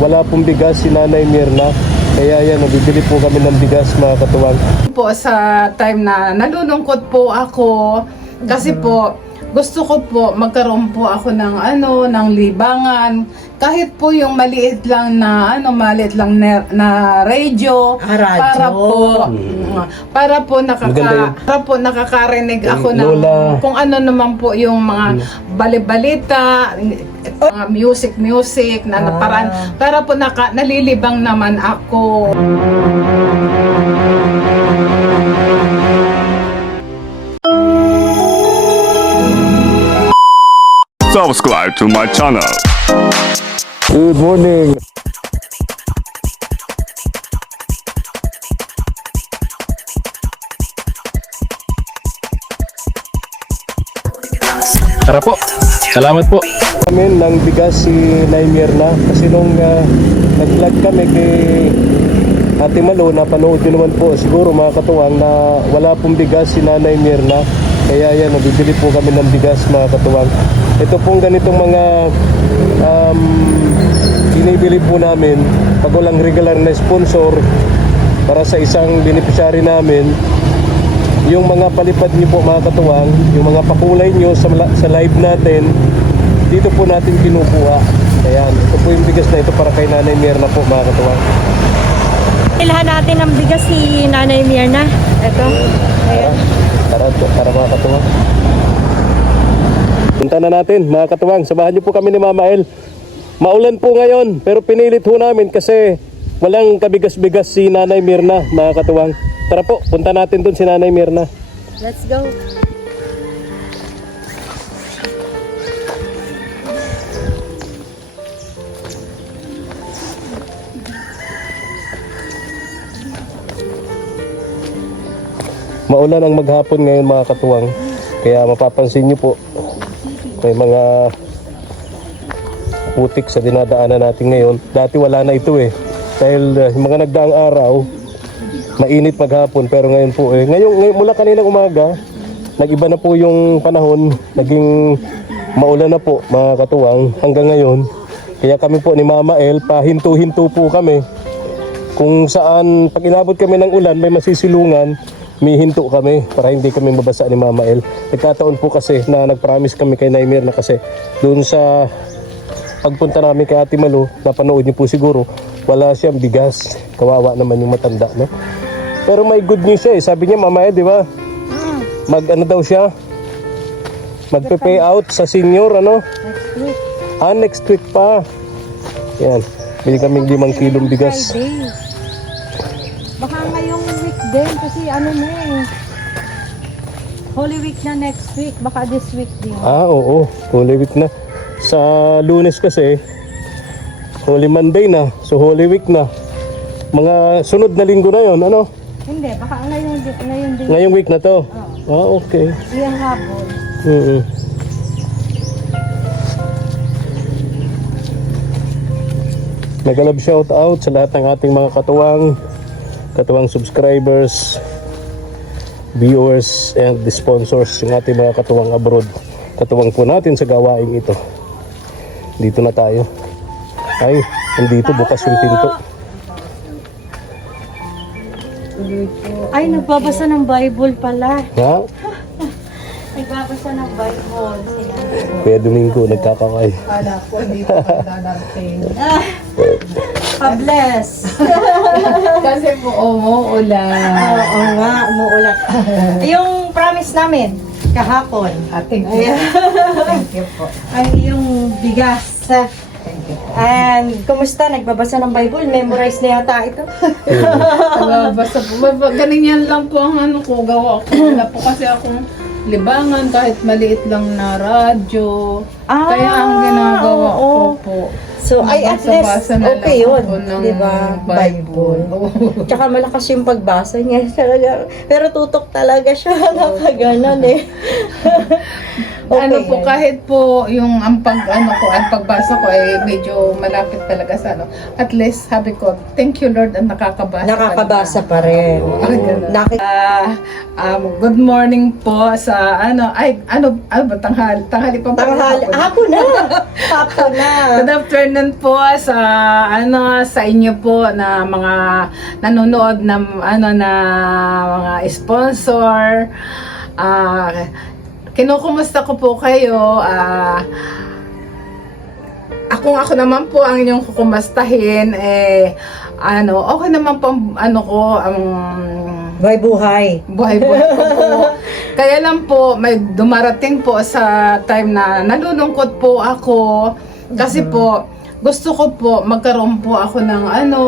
wala pong bigas si Nanay Mirna. Kaya yan, nabibili po kami ng bigas, mga katuwang. Po sa time na nalulungkot po ako kasi po gusto ko po magkaroon po ako ng ng libangan, kahit po yung maliit lang na na radio, para po nakakarinig ako ng Lola. kung ano naman po yung mga balibalita, mga music na para po nalilibang naman ako. Subscribe to my channel. Good morning. Tara po. Salamat po. Namin ng bigas si Nay Mirna kasi nung nag-vlog kami kay Ate Malo, napanood nyo naman po siguro mga katuwang na wala pong bigas si Nanay Mirna. Kaya yan, nabibili po kami ng bigas mga katuwang. Ito pong ganitong mga binibili po namin pag walang regular na sponsor para sa isang beneficiary namin. Yung mga palipad niyo po mga katuwang, yung mga pakulay niyo sa live natin, dito po natin kinukuha. Ayan, ito po yung bigas na ito para kay Nanay Mirna po mga katuwang. Ilhan natin ang bigas si Nanay Mirna. Ito. Ayan. Para mga katuwang. Punta na natin mga katuwang, samahan niyo po kami ni Mama El. Maulan po ngayon pero pinilit ho namin kasi walang kabigas-bigas si Nanay Mirna mga katuwang. Tara po, punta natin dun si Nanay Mirna. Let's go. Maulan ang maghapon ngayon mga katuwang. Kaya mapapansin niyo po may mga putik sa dinadaanan natin ngayon. Dati wala na ito eh. Dahil yung mga nagdaang araw mainit maghapon, pero ngayon po ngayon mula kaninang umaga nag-iba na po yung panahon, naging maulan na po mga katuwang hanggang ngayon. Kaya kami po ni Mama El pahinto-hinto po kami kung saan pag inabot kami ng ulan may masisilungan, may hinto kami para hindi kami mabasa ni Mama El. Nagkataon po kasi na nag-promise kami kay Nay Mirna kasi doon sa pagpunta namin kay Ate Malo, napanood niyo po siguro, wala siyang bigas. Kawawa naman yung matanda, no? Pero may good news siya eh. Sabi niya, Mama El, di ba? Daw siya? Magpe-pay out sa senior, ano? Next week. Next week pa. Yan. Bili kami 5 kilong bigas. Friday. Baka ngayong week din kasi na eh. Holy Week na next week. Baka this week din. Oo. Holy Week na. Sa Lunes kasi, Holy Monday na. So, Holy Week na. Mga sunod na linggo na yon, ano? Hindi, baka ngayon din. Ngayong week na to? Okay. Iyang habol. Nag-love shout out sa lahat ng ating mga katuwang subscribers, viewers, and the sponsors, yung ating mga katuwang abroad. Katuwang po natin sa gawain ito. Dito na tayo. Ay, nandito bukas yung pinto. Ay, nagbabasa ng Bible pala. Ha? Nagbabasa ng Bible sila. Kaya Domingo nagkakakay. Wala po, hindi po magdadating. Pa-bless. Kasi po umuulan. Oo nga, umuulan. Yung promise namin, kahapon. Thank you. Ayan. Thank you po. Ay, yung bigas. Thank you po. And, kumusta? Nagbabasa ng Bible? Memorize na yata ito. Basta po, ganyan lang po ang ko, gawa ko. Wala po kasi akong libangan kahit maliit lang na radyo. Kaya ang ginagawa ko po. So, ay at least, Nagbabasa na okay lang yun. ako ng Diba? Bible. Tsaka malakas yung pagbasa niya talaga. Pero tutok talaga siya. Nakaganon eh. ano po, kahit po yung ang pagbasa ko ay medyo malapit talaga sa ano. At least, sabi ko, thank you Lord ang nakakabasa. Nakakabasa pa rin. Good morning po sa ano ba tanghali pa ba? Hapon na. Hapon na. Good afternoon po sa inyo po na mga nanonood na na mga sponsor. Kinukumusta ko po kayo. Ako naman po ang inyong kukumustahin okay naman po Buhay-buhay. buhay-buhay ko po. Kaya lang po, may dumarating po sa time na nalulungkot po ako. Kasi po, gusto ko po magkaroon po ako ng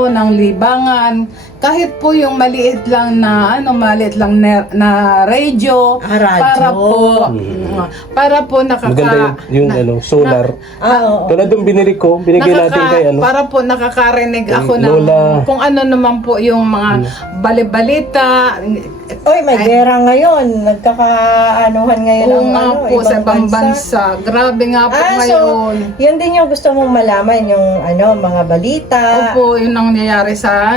ng libangan. Kahit po yung maliit lang na na radio, Radyo. para po Maganda yung solar. Oo. Tulad yung binili ko, binigay natin kay para po nakakarinig ako ng Lola. kung ano naman po yung mga balibalita. Oy, may gera ngayon. Nagkakaanuhan ngayon Oo nga po sa ibang bansa. Grabe nga po ngayon. yun din yung gusto mong malaman, yung mga balita. Opo, yun ang nangyayari sa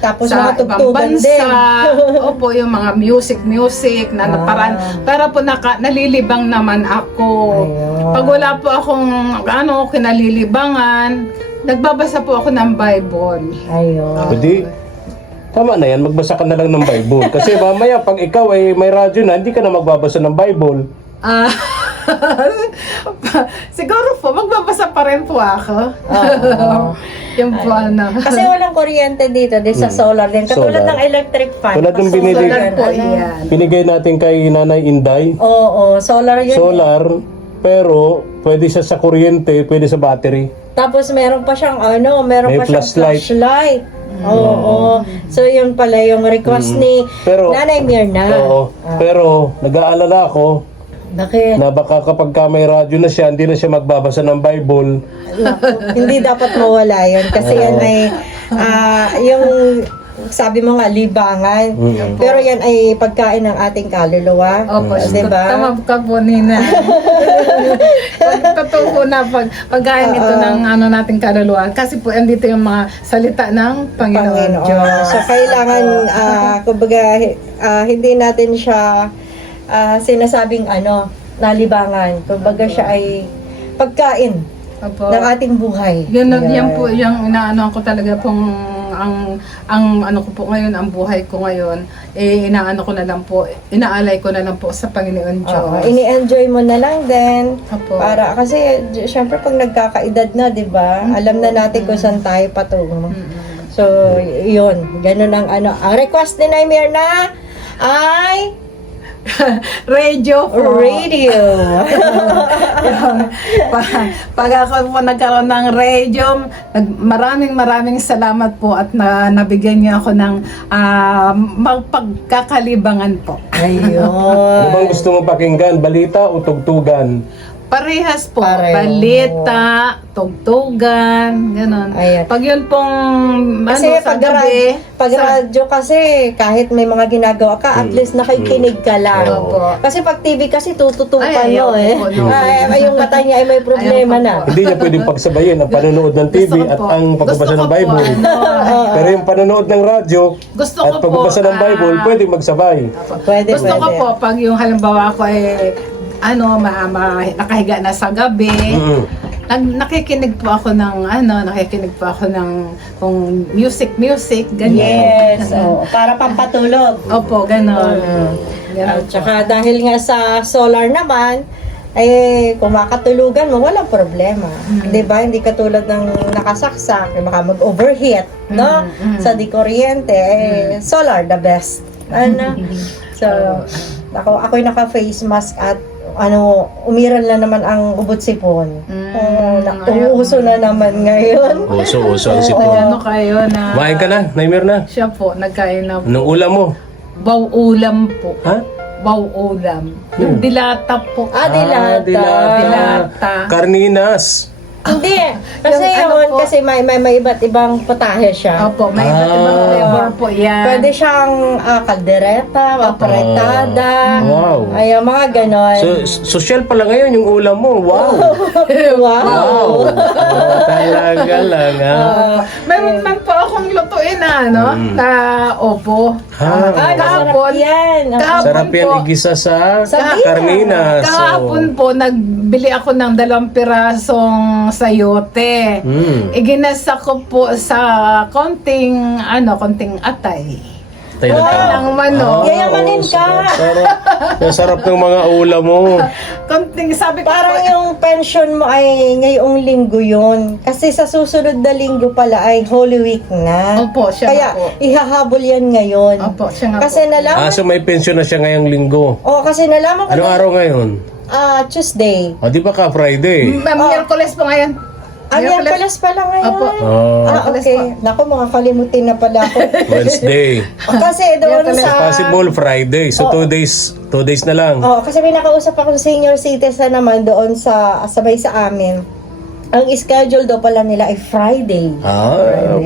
Tapos sa mga ibang tugtugan din. bansa. Opo, yung mga music na para po nalilibang naman ako. Ayun. Pag wala po akong kinalilibangan, nagbabasa po ako ng Bible. Ayun. Hindi. Tama na yan, magbasa ka na lang ng Bible. Kasi mamaya, pag ikaw ay may radyo na, hindi ka na magbabasa ng Bible. Siguro po, magbabasa pa rin po ako. Oo. Yung po Kasi walang kuryente dito, sa solar din. Katulad Solar. ng electric fan. Tulad ng binili- Solar po yan. Binigay natin kay Nanay Inday. Oo, solar yun. Solar, pero pwede siya sa kuryente, pwede sa battery. Tapos meron pa siyang May pa siyang flashlight. flashlight. Oo. So yun pala yung request ni Pero- Nanay Mirna. Oo. Pero nag-aalala ako Bakit? na baka kapag ka may radyo na siya, hindi na siya magbabasa ng Bible. Hindi dapat mawala yun. Kasi yan ay yung sabi mo nga, libangan. Pero yan ay pagkain ng ating kaluluwa. Opo, diba? tama ka po, Nina. Totoo po na pagkain ito ng nating kaluluwa. Kasi po, andito yung mga salita ng Panginoon Diyos. So, kailangan, kumbaga, hindi natin siya sinasabing nalibangan. Kumbaga siya ay pagkain Opo. ng ating buhay. Yan po yung inaano ko talaga pong ang ano ko po ngayon, ang buhay ko ngayon, inaano ko na lang po, inaalay ko na lang po sa Panginoon Diyos. Ini-enjoy mo na lang din. Opo. Para, kasi, syempre, pag nagkakaedad na, di ba? Alam na natin kung saan tayo patungo. So, yun. Ganun ang Ang request ni Nay Mirna ay Radio po. radio. Pag ako po nagkaroon ng radio, maraming salamat po at nabigyan niyo ako ng magpagkakalibangan po. Ayun. Ano bang gusto mo pakinggan? Balita o tugtugan? Parehas po. Pareho. Balita, tugtugan, gano'n. Ayan. Pag yun pong Kasi sa gabi, pag radyo kasi, kahit may mga ginagawa ka, at least nakikinig ka lang. Opo. Kasi pag TV kasi tututukan Ay, mo ayoko po, no. yung mata niya ay may problema na. Hindi niya pwedeng pagsabayin ang panonood ng TV Gusto ko at po. ang pagbabasa Gusto ng ko po, Bible. Pero yung panonood ng radyo Gusto at ko po, pagbabasa ng Bible, pwede magsabay. Pwede, Gusto ko po, pag yung halimbawa ko nakahiga na sa gabi, nakikinig po ako ng kung music, ganyan. Yes, para pampatulog. Opo, ganon. At saka dahil nga sa solar naman, kung makatulugan mo, walang problema. Di ba? Hindi katulad ng nakasaksak, baka mag-overheat, no? Sa di kuryente, solar the best. So, ako'y naka-face mask at umiral na naman ang ubot sipon. Uuso na naman ngayon. Uso ang Ano kayo na... Kumain ka na, Naymir na. Siya po, nagkain na Anong ulam mo? baw-ulam po. Ha? Baw-ulam. Yung dilata po. Dilata. Dilata. Carninas. Hindi. Kasi Yung ano yun, po? kasi may iba't ibang putahe siya. Opo, may iba't ibang flavor po yan. Pwede siyang kaldereta, apretada. Wow. Ay, mga ganon. So, social pala ngayon yung ulam mo. Wow. wow. Talaga lang, ha? Meron man po akong lutuin na, na opo. Ay, masarap Kahapon, yan. kahapon Sarap yan po, igisa sa Sardinas. Carninas. kahapon po, nagbili ako ng 2 pirasong sayote. Iginasa ko po sa konting atay. Tayo na tayo. Ng manok. Yayamanin ka. Sarap ng mga ulam mo. Konting, sabi ko Parang po, yung pension mo ay ngayong linggo yun. Kasi sa susunod na linggo pala ay Holy Week na. Opo, siya Kaya nga po. ihahabol yan ngayon. Opo, siya nga Kasi po. nalaman, So may pensyon na siya ngayong linggo. kasi nalaman ko Anong araw ngayon? Tuesday. O, di ba ka Friday? Miyerkules po ngayon. Miyerkules pala ngayon. Opo. Oh, Okay. Naku, makakalimutin na pala ako. Wednesday. Kasi doon sa... Possible Friday. So 2 days na lang. Kasi may nakausap akong senior citizen naman doon sa sabay sa amin. Ang schedule daw pala nila ay Friday.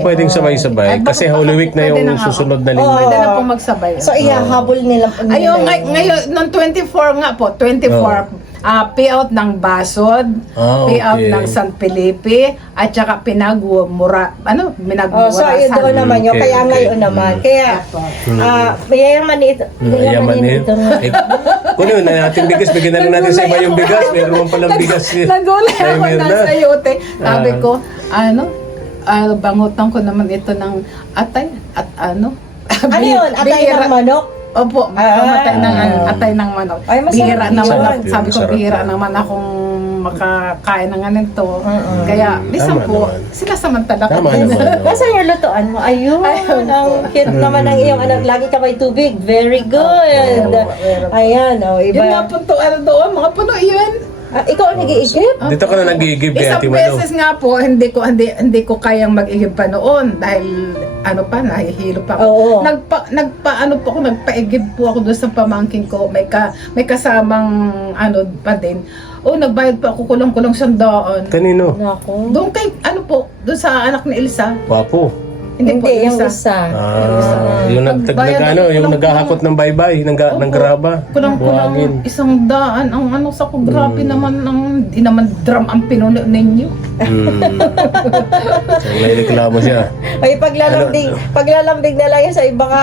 Pwedeng sabay-sabay. Kasi Holy Week na yung susunod na linggo. Pwede na po magsabay. So, ihahabol nila. Ayun, ngayon, noong 24 nga po, 24, payout ng Basod, payout okay. ng San Felipe, at saka pinagmura, minagmura. so, yun doon naman yun. Okay, Kaya okay. ngayon naman. Kaya, yayaman ito. Yayaman ito. Kung yun na natin bigas, bigyan na lang natin sa iba yung bigas. Meron naman palang bigas. Nagulay ako Timer ng na. sayote. Sabi ko, bangutan ko naman ito ng atay, at Ano yun? Atay ng manok? Opo, pamatay ng atay ng manok. Ay, masarap Bihira yun. naman, sabi ko, Masarap bihira yun. naman akong makakain ng ganito. Kaya, bisan Tama po, naman. sinasamantala ko. Tama naman. Nasaan yung lutuan mo? Ayun, ang cute naman ng iyong anak. Lagi ka may tubig. Very good. Ayan, iba. Yun nga po to, doon, mga puno yun. Ikaw ang nag-iigip? Dito ka na nag-iigib kay Isang Ate Malo. beses nga po, hindi ko kayang mag-igib pa noon dahil nahihilo pa ako. Oo. Nagpaigib po ako doon sa pamangkin ko. May kasamang pa din. Nagbayad pa ako kulang-kulang 100. Kanino? Naku. Doon kay, doon sa anak ni Elsa. Wapo. Hindi po, Hindi, yung Elsa. isa. Yung Nagbayad yung ng naghahakot ng baybay, ng graba. Kulang-kulang Buhangin. 100. Ang sa ko, grabe naman, di naman drum ang pinuno ninyo. So, may reklamo siya. Ay, paglalambing na lang yun sa iba ka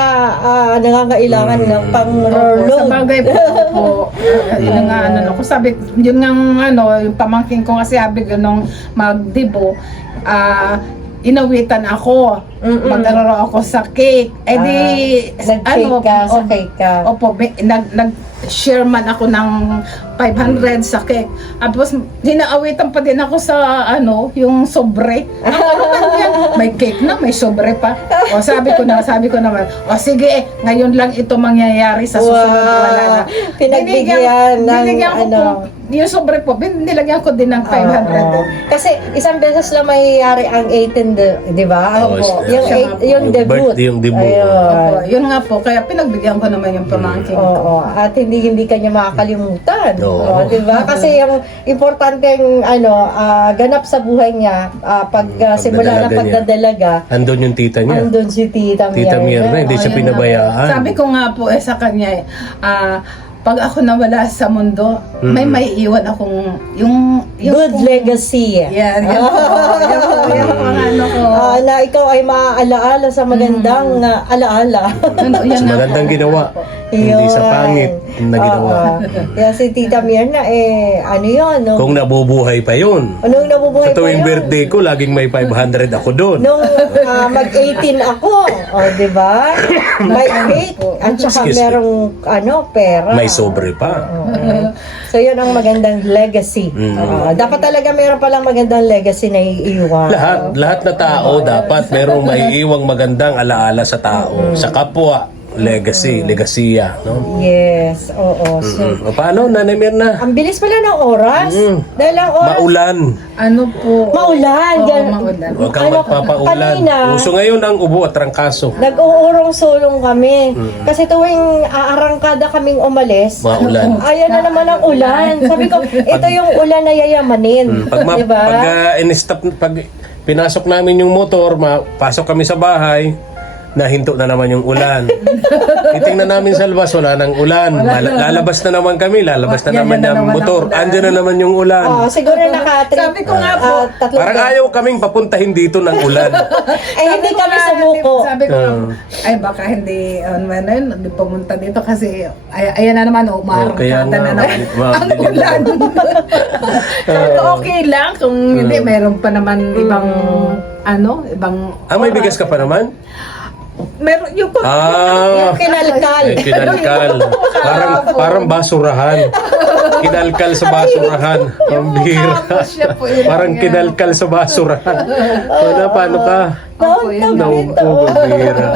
nangangailangan ng Sa pang-load. bagay po, yun nga, yun nga, yung pamangkin ko kasi sabi ko nung magdibo, inawitan ako. Mag-alaro ako sa cake. Nag-cake ka, sa cake ka. Opo, nag-share man ako ng 500 sa cake. At tapos, dinaawitan pa din ako sa, yung sobre. May cake na, may sobre pa. Sabi ko naman, sige, ngayon lang ito mangyayari sa susunod. Wow. Wala na. Pinagbigyan ng Binigyan ko yung sobre po, nilagyan ko din ng 500. Kasi isang beses lang mayayari ang 18, di ba? Oo, Yung debut. Yung debut. Ayun. Opo, yun nga po, kaya pinagbigyan ko naman yung pamangkin ko. Oo, at hindi kanya makakalimutan. Oo. Di ba? Kasi yung importanteng ganap sa buhay niya, simula ng Pagdadalaga niya. pagdadalaga, Andun yung tita niya. andun si Tita Mierna. Tita Mierna, hindi siya Ayun nga po. pinabayaan. Sabi ko nga po sa kanya, pag ako nawala sa mundo, may maiiwan akong yung Good legacy. Yan, yan po. Yan po ang ko. Na ikaw ay maaalaala sa magandang alaala. Yan Sa nga magandang po. ginawa. Hindi sa pangit na ginawa. Kaya si Tita Mierna, yun? No? Kung nabubuhay pa yun. Nung nabubuhay Sa tuwing pa yun? birthday ko, laging may 500 ako doon. Nung mag-18 ako, di ba? May cake, at saka Excuse me. merong pera. May sobre pa. So, yun ang magandang legacy. Dapat talaga meron palang magandang legacy na iiwan. Lahat na tao dapat merong maiiwang magandang alaala sa tao, sa kapwa. Legasiya, no? Yes, oo. So, O, paano, Nanay Mirna? ang bilis pala ng oras. Dahil ang oras, Maulan. Ano po? maulan. Oo, Gan- maulan. Huwag kang Ano, magpapaulan. kanina, Uso ngayon ang ubo at trangkaso. nag-uurong-sulong kami. Kasi tuwing aarangkada kaming umalis, Maulan. ayan na naman ang ulan. Sabi ko, ito yung ulan na yayamanin. Diba? Pag pinasok namin yung motor, pasok kami sa bahay, nahinto na naman yung ulan. Titingnan namin sa labas, wala nang ulan. Lalabas na naman kami, lalabas na naman Yan na yung naman motor. ang ulan. Andyan na naman yung ulan. Siguro Sabi ko nga po, tatlong Parang ayaw kaming papuntahin dito ng ulan. hindi kami sumuko. Sabi ko, ay baka hindi, hindi pumunta dito kasi, ayan na naman, kaya umarangkada nga, na naman ang madilim ulan. Sabi ko, okay lang, kung hindi, mayroon pa naman ibang, ibang May bigas ka pa naman? Meron yung Ah, Kinalkal. kinalkal. Parang basurahan. Kinalkal sa basurahan. Ang bihira. tapos siya po yun. Parang kinalkal sa basurahan. Paano ka? Opo, yun. Naupo, bihira.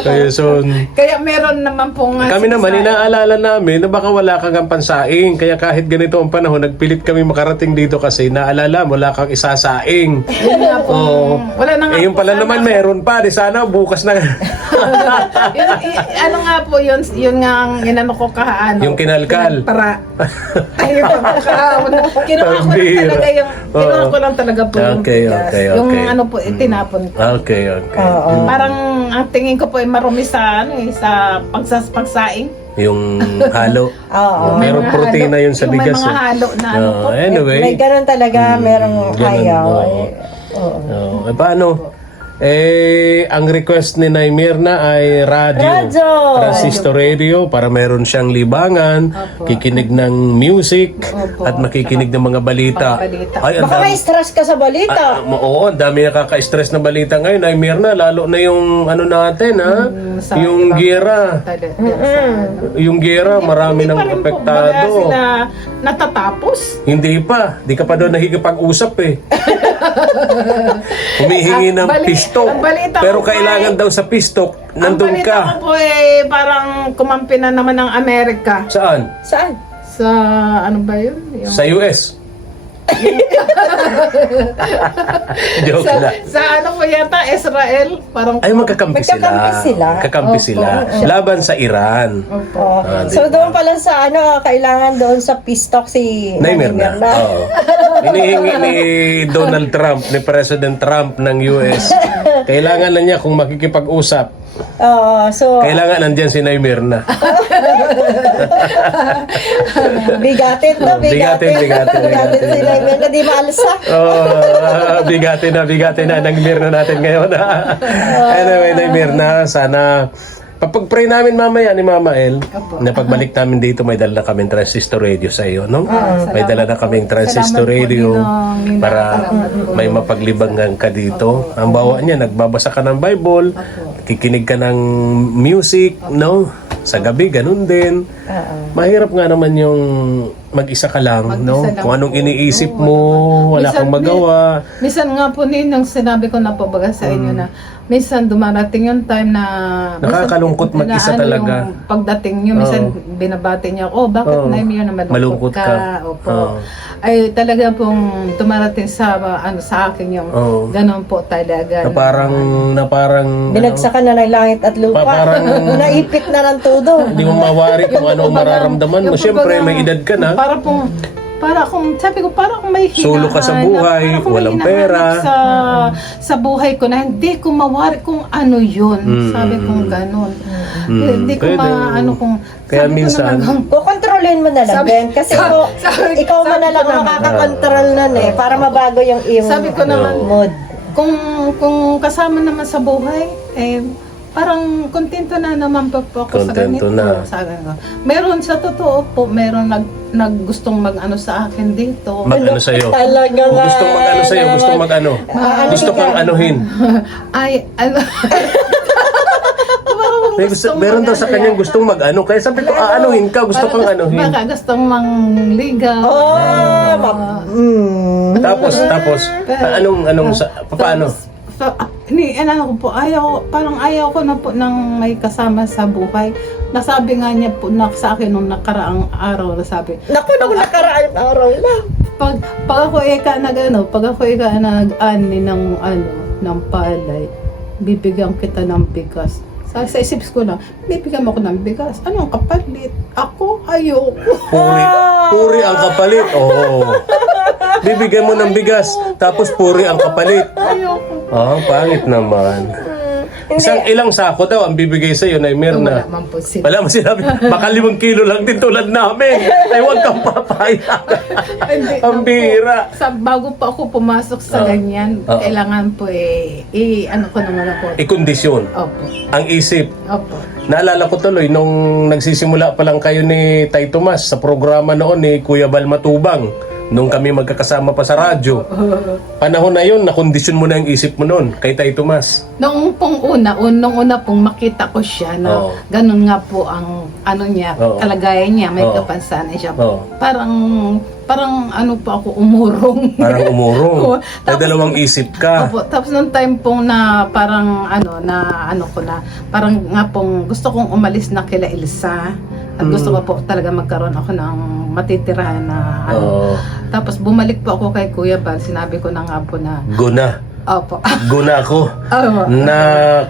Kaya so, Kaya meron naman po nga. kami naman, sinasabi. inaalala namin na baka wala kang ang pansaing. Kaya kahit ganito ang panahon, nagpilit kami makarating dito kasi naalala, wala kang isasaing. Yun nga po. Oo. Wala na nga Yung po pala sana. naman meron pa. Di sana bukas na. Ano nga po yun nga ang inano ko kaano. Yung kinalkal. Para. Ay, kinuha ko lang Pambira. talaga yung, kinuha ko lang talaga po yung Okay, bigas. okay, Yung okay. ano po, itinapon ko. Okay. Parang ang tingin ko po ay marumi sa sa pagsaing. Yung halo. Oo. Meron May mga protina halo- yun sa yung bigas. May mga halo na ano po. Anyway. May ganun talaga, merong ganun, ayaw. oo. Paano? Ang request ni Nay Mirna ay radio. Transistor radio para meron siyang libangan, kikinig ng music, at makikinig ng mga balita. Ay, ang Baka may stress ka sa balita. Oo, ang dami nakaka-stress na balita ngayon. Ay, Mirna, lalo na yung ano natin, ha? Sa Yung ibang- gera. Yung gera, marami nang Hindi pa rin po baga apektado. sila natatapos. Hindi pa. Di ka pa doon nakikipag-usap eh. Humihingi ng pistok. ang balita Pero ko kailangan ay- daw sa pistok, nandun Ang balita ka. ko po parang kumampi na naman ng Amerika. Saan? Saan? Sa ano ba yun? Yung, Sa US. Joke na. sa ano po yata, Israel. Parang Ay, magkakampi sila. Magkakampi sila. Magkakampi sila. Laban sa Iran. Oh. So doon pala sa kailangan doon sa pistok si Nay Mirna. Oo. Hinihingi ni Donald Trump, ni President Trump ng US. Kailangan na niya kung makikipag-usap. So Kailangan nandyan si Nay Mirna. bigatin to, Bigatin. Bigatin sila na di maalsa. Bigatin na ng Mirna natin ngayon. Anyway, Nay Mirna, sana papag-pray namin mamaya ni Mama El na pagbalik namin dito may dala na kaming transistor radio sa iyo, no? May dala na kaming transistor Salamat po, radio Ninong. para Salamat po. may mapaglibangan ka dito. Ang bawa niya, nagbabasa ka ng Bible, kikinig ka ng music, no? Sa gabi, ganun din. Mahirap nga naman yung mag-isa ka lang, no? lang Kung anong po. iniisip mo, wala kang magawa. Minsan nga po Ninong, sinabi ko na po baga sa inyo na minsan dumarating yung time na Nakakalungkot minsan, mag-isa na, talaga. Yung pagdating nyo, minsan binabati niya ako, bakit Oo. na yun na Malungkot malungkot ka. ka? Opo. Oo. Ay talaga pong dumarating sa sa akin yung Oo. ganon po talaga. Na parang Binagsakan na ng langit at lupa. Parang- Naipit na ng todo. hindi mo mawari kung ano ang mararamdaman mo. Yung Siyempre, kumbaga, may edad ka na. para akong sabi ko, para akong may hinahanap. Sulo ka sa buhay, para akong may walang hinahanap pera. sa buhay ko na hindi ko mawari kung ano yun. Sabi ko ganon. Hindi ko Pwede. maano kung Kaya sabi ko minsan- naman, Kukontrolin mo na lang, Ben. Kasi ikaw man na lang ko naman. makakakontrol nun para mabago yung iyong sabi ko naman, mood. kung kasama naman sa buhay, parang kontento na naman po ako sa Kontento ganito. na. Sa ganito. Meron sa totoo po, meron naggustong mag-ano sa akin dito. Mag-ano sa'yo. Talaga nga. Gustong mag-ano sa'yo, gustong mag-ano. Gusto kang anuhin. Ay, ano. Meron daw sa kanyang gustong mag-ano. Kaya sabi ko, aanuhin ka, gusto kang anuhin. Baka gustong mangligaw. Tapos, anong, paano? So, ano ko po, parang ayaw ko na po ng may kasama sa buhay. Nasabi nga niya po sa akin nung nakaraang araw, nasabi, Naku, nung nakaraang araw lang. pag ako nag-ani ng palay, bibigyan kita ng bigas. Sa isip ko lang, bibigyan mo ako ng bigas. Anong kapalit? Ako, ayoko. Puri ang kapalit. Oo. Bibigyan mo ng bigas, tapos puri ang kapalit. Ayoko. Pangit naman. Ilang sako daw ang bibigay sa iyo, Wala Naimirna? man po sila. Wala mo sinabi, baka 5 kilo lang din tulad namin. Ay, huwag kang papayag. Hindi, Ang bihira. bago pa ako pumasok sa ganyan, Oo. kailangan po ano ko naman ako. Ikondisyon. Opo. Ang isip. Opo. Naalala ko tuloy, nung nagsisimula pa lang kayo ni Tay Tomas sa programa noon ni Kuya Bal Matubang, nung kami magkakasama pa sa radyo. Panahon na yun, nakondisyon mo na yung isip mo noon kay Tay Tomas. Nung una pong makita ko siya na Oo. ganun nga po ang niya, Oo. kalagayan niya, may Oo. kapansanan siya. Oo. Parang ano po ako, umurong. Parang umurong. Oo. May dalawang isip ka. Opo, tapos nung time pong na parang parang nga pong gusto kong umalis na kila Elsa. At gusto ko po talaga magkaroon ako ng matitirahan na Oo. Tapos bumalik po ako kay Kuya Bal, sinabi ko na nga po na, Guna. opo. Guna ako. Opo. Na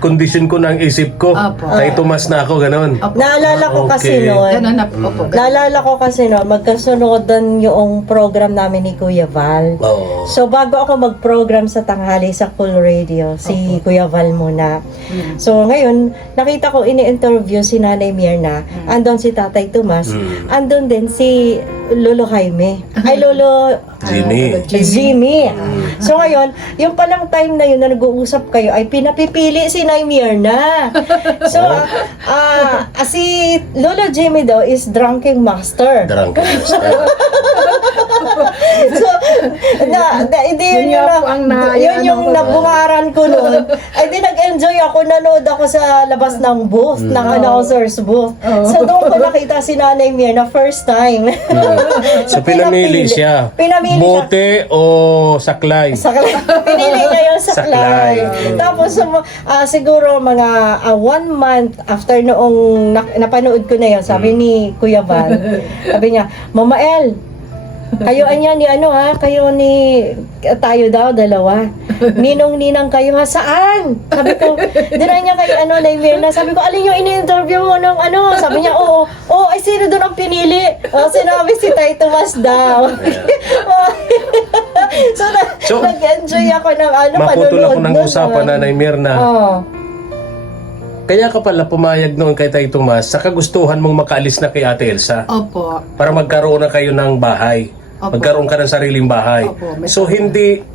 kondisyon ko ng isip ko. Opo. Tay Tomas na ako, ganon. Opo. Naalala ko kasi Okay. noon. Ganun na po. Opo. Naalala ko kasi noon, magkasunodan yung program namin ni Kuya Val. Oo. So, bago ako mag-program sa tanghali sa Cool Radio, si Kuya Val muna. So, ngayon, nakita ko ini-interview si Nanay Mirna. Andon si Tatay Tomas. Andon din si Lolo Jaime. Ay, Lolo Jimmy. So, ngayon, yung palang time na yun na nag-uusap kayo, ay pinapipili si Nay Mirna. So, si Lolo Jimmy daw is drunking master. Drunk. So, hindi yun Yun nga po ang yun yung nabungaran ko noon. Ay, di nag-enjoy ako, nanood ako sa labas ng booth, ng announcer's booth. So, doon ko nakita si Nanay Mirna first time. So, pinamili siya. Pinamili siya. Bote o saklay? Saklay. Pinili niya yung saklay. Saklay. Tapos, siguro mga 1 month after noong napanood ko na yun, sabi ni Kuya Val, sabi niya, Mama El, kayo anya ni tayo daw, dalawa. Ninong-ninang kayo ha, saan? Sabi ko, dinay niya kay Nay Mirna. Sabi ko, alin yung ini-interview mo ng Sabi niya, oo, ay sino doon ang pinili? Sinabi si Tay Tomas daw. So, nag-enjoy ako ng Maputol ako ng nun, usapan, Nanay Mirna. Oo. Kaya ka pala pumayag noon kay Tay Tomas sa kagustuhan mong makaalis na kay Ate Elsa Opo. para magkaroon na kayo ng bahay. Opo. Magkaroon ka ng sariling bahay. Opo, may So hindi,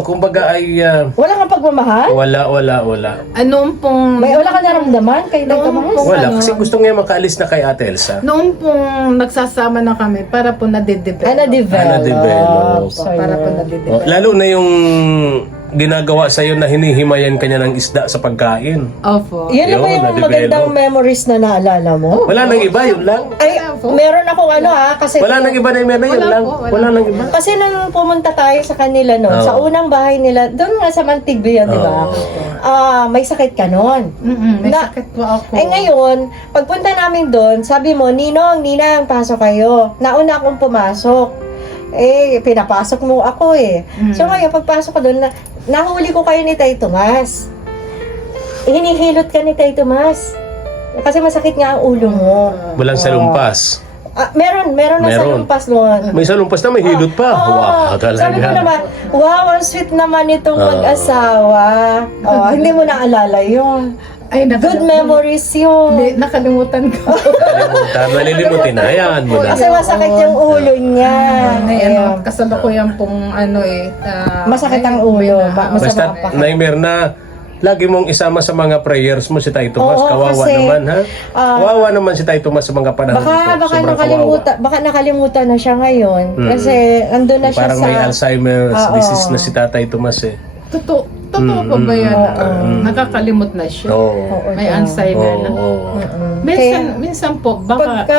kumbaga ay Wala kang pagmamahal? wala. Noong pong Wala ka naramdaman kay Tay Tomas? Wala, kasi gusto niya makaalis na kay Ate Elsa. Noong pong nagsasama na kami para po nade-develop. Na-develop. So, Para po yun. nade-develop. Lalo na yung ginagawa sa'yo na hinihimayan kanya ng isda sa pagkain. Opo. Yun na ba Yun, yung na-develop. magandang memories na naalala mo? Wala nang iba, yun lang. Ay, meron akong kasi Wala nang iba na yun Wala lang. po, wala Wala nang iba. kasi nung pumunta tayo sa kanila noon, Oo. sa unang bahay nila, doon nga sa Mantigbo yun, di ba? May sakit ka noon. May Na- sakit po ako. Ngayon, pagpunta namin doon, sabi mo, Ninang, pasok kayo. Nauna akong pumasok. Pinapasok mo ako So ngayon, pagpasok ko doon, nahuli ko kayo ni Tay Tomas. Hinihilot ka ni Tay Tomas. Kasi masakit nga ang ulo mo. Walang salumpas. Meron na sa Meron. lumpas noon. May salumpas na may hilot pa. Wow, talaga. Sabi ko naman, wow, ang sweet naman itong Oo. mag-asawa. Hindi mo naalala yun. Ay, Good memories yun. Hindi, nakalimutan ko. Malilimutin na. Hayaan mo na. Kasi masakit yung ulo niya. Ayun. Kasalukuyan pong Masakit ang ulo. Masama Basta, ang paka. Nay Mirna, lagi mong isama sa mga prayers mo si Tay Tomas. Oo, Kawawa kasi, naman, ha? Kawawa naman si Tay Tomas sa mga panahon ito. Sobrang Baka nakalimutan na siya ngayon. Kasi andun na siya Parang sa... may Alzheimer's Oo. disease na si Tatay Tomas eh. Totoo pa ba yan? Nakakalimot na siya. Oo. May Alzheimer na. Oo. Minsan po, baka... Pagka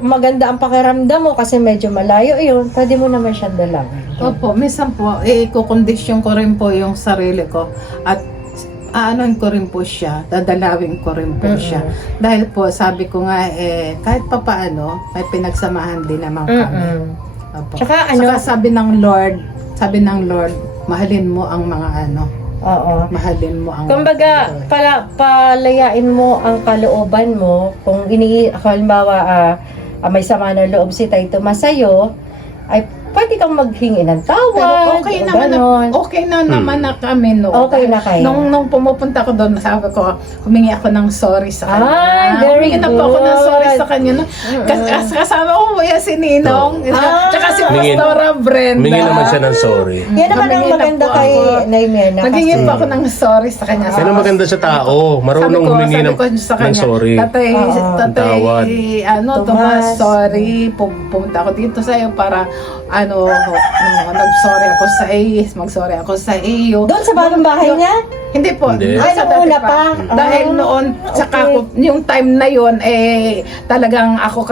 maganda ang pakiramdam mo kasi medyo malayo yun, pwede mo naman siyang dalawin. Opo, minsan po, kukondisyon ko rin po yung sarili ko. At aanon ko rin po siya, dadalawin ko rin po siya. Dahil po, sabi ko nga, kahit papaano, may pinagsamahan din naman kami. Opo. Tsaka ano- Saka sabi ng Lord, mahalin mo ang mga Oo. mahalin mo ang Kumbaga, palayain mo ang kalooban mo. Kung halimbawa, may sama ng loob si Tay Tomas sa'yo, ay pwede kang maghingi ng tawad. Pero okay o naman ganon. okay na naman na kami noon. Okay na kayo. Nung pumupunta ko doon, sabi ko, humingi ako ng sorry sa kanya. Ay, very Humingi na po ako ng good. sorry sa kanya. No? Kasama ko po yan si Ninong. Tsaka si Humingi- Pastora Brenda. Humingi naman siya ng sorry. Yan naman ang Humingi na maganda po kay ako. Naimena. Naghingi po ako ng sorry sa kanya. Pero maganda sa tao, marunong humingi sabi ng, ko sa ng kanya, sorry. Tatay, Tawad. Tomas, Tomas. sorry. Pumunta ako dito sa iyo para, nag-sorry ako sa iyo. Mag-sorry ako sa iyo. Doon sa bagong bahay niya? Hindi po. Hindi. Ay, Sa nung dati una pa. Dahil Ah, noon, saka okay. yung time na yun, talagang ako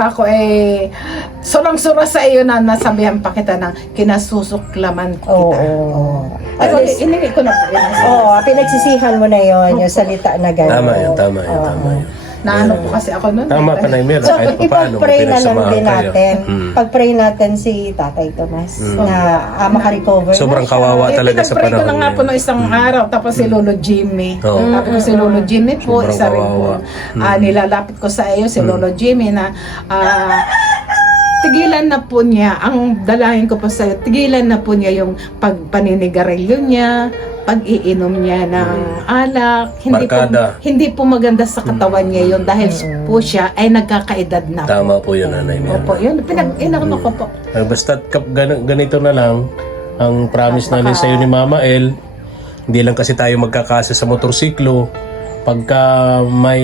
surang-sura sa iyo na nasabihan pa kita ng kinasusuklaman kita. Oo. Ay, iningi ko na po yun. Oo, pinagsisihan mo na yon yung salita na gano'n. Tama yan, tama yan, tama yan. Naano po kasi ako noon. Tama ka na Imer, So, kahit pa paano, ipag-pray na lang pinagsamahan din kayo. natin. Mm. Pag-pray natin si Tatay Tomas na makarecover na Sobrang siya. kawawa talaga sa pinag-pray ko panahon na nga po ngayon. no isang araw, tapos si Lolo Jimmy. Oo. Sabi ko si Lolo Jimmy po, Sobrang isa rin po. kawawa. Nilalapit ko sa iyo si Lolo Jimmy na tigilan na po niya, ang dalangin ko po sa iyo, tigilan na po niya yung pagpaninigarilyo niya, pag-iinom niya ng alak, Barkada. hindi po maganda sa katawan niya yun dahil po siya ay nagkakaedad na. Tama po yun, Nanay Imer. Opo, yun, inano ko po. Basta ganito na lang, ang promise namin sa iyo ni Mama El, hindi lang kasi tayo magkakasa sa motorsiklo, pagka may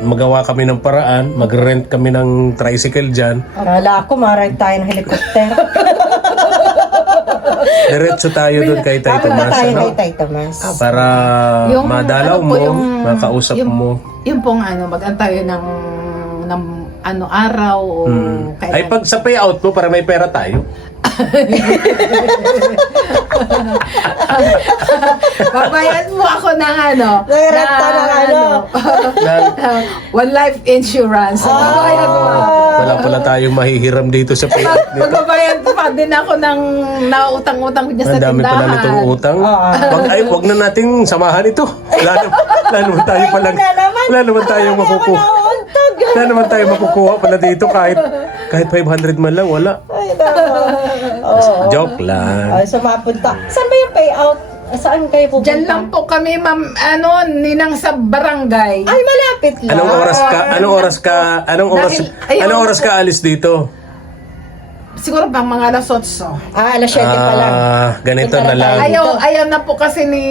magawa kami ng paraan, mag-rent kami ng tricycle dyan, Akala ko marag tayo ng helicopter. diretso tayo doon kay Tay Tomas, tayo ano? kay Tay Tomas. Para madalaw ano po, mo, makausap mo. Yung pong mag-antayo ng araw o kailan. Ay pag sa payout mo, para may pera tayo. Babayad mo ako ng Nangirata ng one life insurance. Babayad mo ako. Wala pala tayong mahihiram dito sa payout nito. Magbabayad pa din ako ng nautang-utang ko dyan sa Ang dami pala tindahan. nitong utang. Wag na nating samahan ito. Wala naman tayo palang, wala naman tayong makukuha. Wala naman tayo makukuha pala dito kahit 500 man lang, wala. Ay, naman. Joke lang. Ay, so mapunta. Saan ba yung payout? Saan kayo pupunta? Diyan lang po kami, ma'am, ninang sa barangay. Ay, malapit lang. Anong oras ka alis dito? Siguro bang mga alas 8. Alas 7 pa lang. Ganito Punta na na lang. tayo. Ayaw na po kasi ni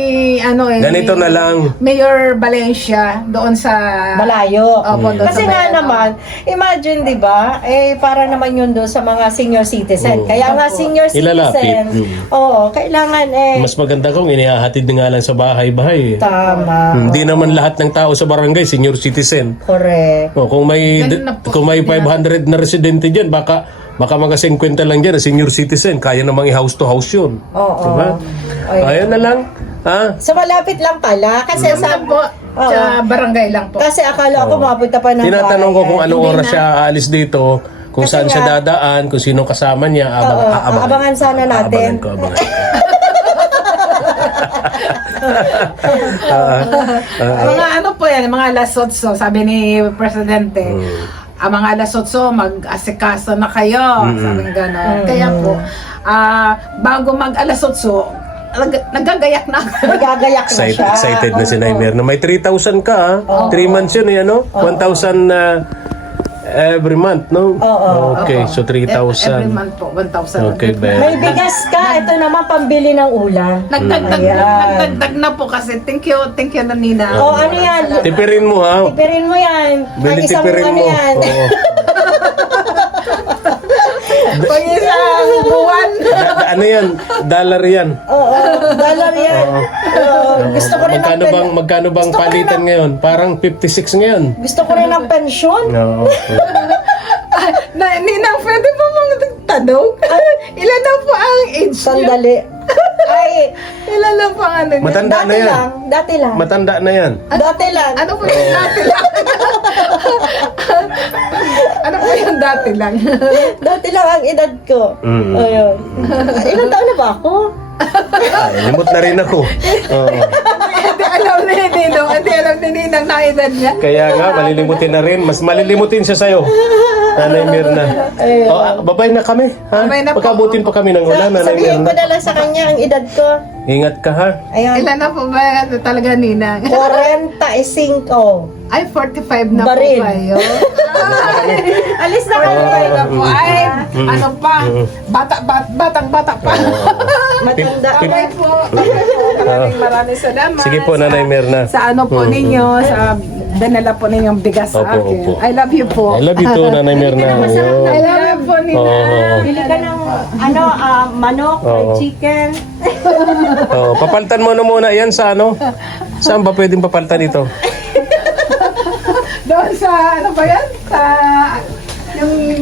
Ganito ni na lang. Mayor Valencia doon sa Malayo. Opo, doon Kasi sa nga Bayan. naman, imagine, di ba, para naman yun doon sa mga senior citizen. Kaya nga senior Ilalapit. citizen. Oo, kailangan Mas maganda kung inihahatid na nga lang sa bahay-bahay. tama. Hindi naman lahat ng tao sa barangay senior citizen. Correct. Kung may Ganun na po. 500 na residente diyan, baka mga 50 lang diyan senior citizen, kaya namang i-house to house 'yun. Oo. Diba? Ay. Ayan na lang. Ha? So malapit lang pala. Kasi Saan po? Sa barangay lang po. Kasi akala ko mapunta pa ng Tinatanong ko bayan. kung anong Hindi oras na. siya aalis dito, kung Kasi saan siya nga- dadaan, kung sino kasama niya, Abangan sana natin. Abangan ko. Mga ano po yan, mga alas 8, sabi ni Presidente. Ang mga alas 8, mag-asikaso na kayo. Sabi nga gano'n. Kaya po, bago mag alas 8, nagagayak na ako. Nagagayak na siya. Excited na si Naimer na may 3,000 ka, ha? 3 months yun, eh, ano? 1,000 every month, no? Oo. Okay, so Every 3,000. month po, 1,000. Okay, May very. bigas ka. Ito naman pambili ng ulam. Nagdagdag na po kasi. Thank you na Nina. O ano yan? Tipirin mo, ha? Tipirin mo yan. Bili, Isang tipirin ano mo. yan. Oo. Pag isang buwan. Ano yan? Dollar yan. Oo, dollar yan. Oo. Gusto ko rin Magkano bang palitan ngayon? Parang 56 ngayon. Gusto ko rin ng pensyon. No. Ninang, pwede po mong tanong? Ilan na po ang age niyo? Sandali. Ay, Ilan lang pang ano niya? Matanda na dati yan. lang. Dati lang. Matanda na yan. Dati lang. Ano po yung dati lang? Ano po yung dati lang? Dati lang ang edad ko. Mm. Ayun. Ilang taon na ba ako? Ay, limot na rin ako. Oo. Hindi alam ni Ninong. Hindi alam ni Ninang na edad niya. Kaya nga, malilimutin na rin. Mas malilimutin siya sa'yo. Nanay Mirna. Babay na kami. Ha? Babay na po. Pagkabutin pa kami ng ulan, Nanay Sabihin ko Mirna. na lang sa kanya ang edad ko. Ingat ka ha. Ayun. Ilan na po ba talaga Ninang? 45. Ay, 45 na Baril. po kayo. Alis na kami. 45 na po. Ay, ano pa? Batang-bata pa. Matanda. Okay po. Maraming salamat. Sige po, Nanay Mirna. Sa ano po ninyo, sa danala po ninyong bigas sa Opo, akin. opo. I love you po. I love you too, Nanay Mirna. I love you po, Nina. Oo. Bili ka ng manok, Oo. chicken. Oh, papalitan mo na muna yan sa ano? Saan ba pwedeng papalitan ito? Doon sa, ano ba yan? Sa,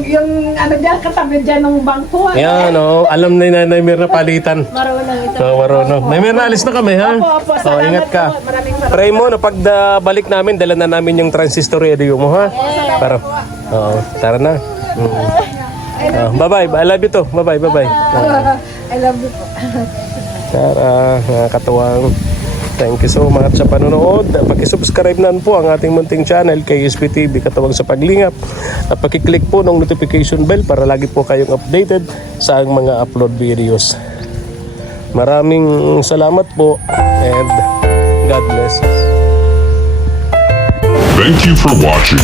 yung ano dyan, katabi dyan ng bangko. Yan, oh, alam na ni Nanay Mirna palitan. Marunong ito. So, marunong. Nanay Mirna, alis na kami, ha? Opo, Oh, ingat ka. Pray mo na pag balik namin, dala na namin yung transistor radio mo, ha? Para. Oo, tara na. Bye-bye. I love you too. Bye-bye, bye-bye. I love you po. Tara, nakakatuwang. Thank you so much sa panonood. Paki-subscribe na po ang ating munting channel KSP TV Katawang sa Paglingap. At paki-click po ng notification bell para lagi po kayong updated sa mga upload videos. Maraming salamat po and God bless. Thank you for watching.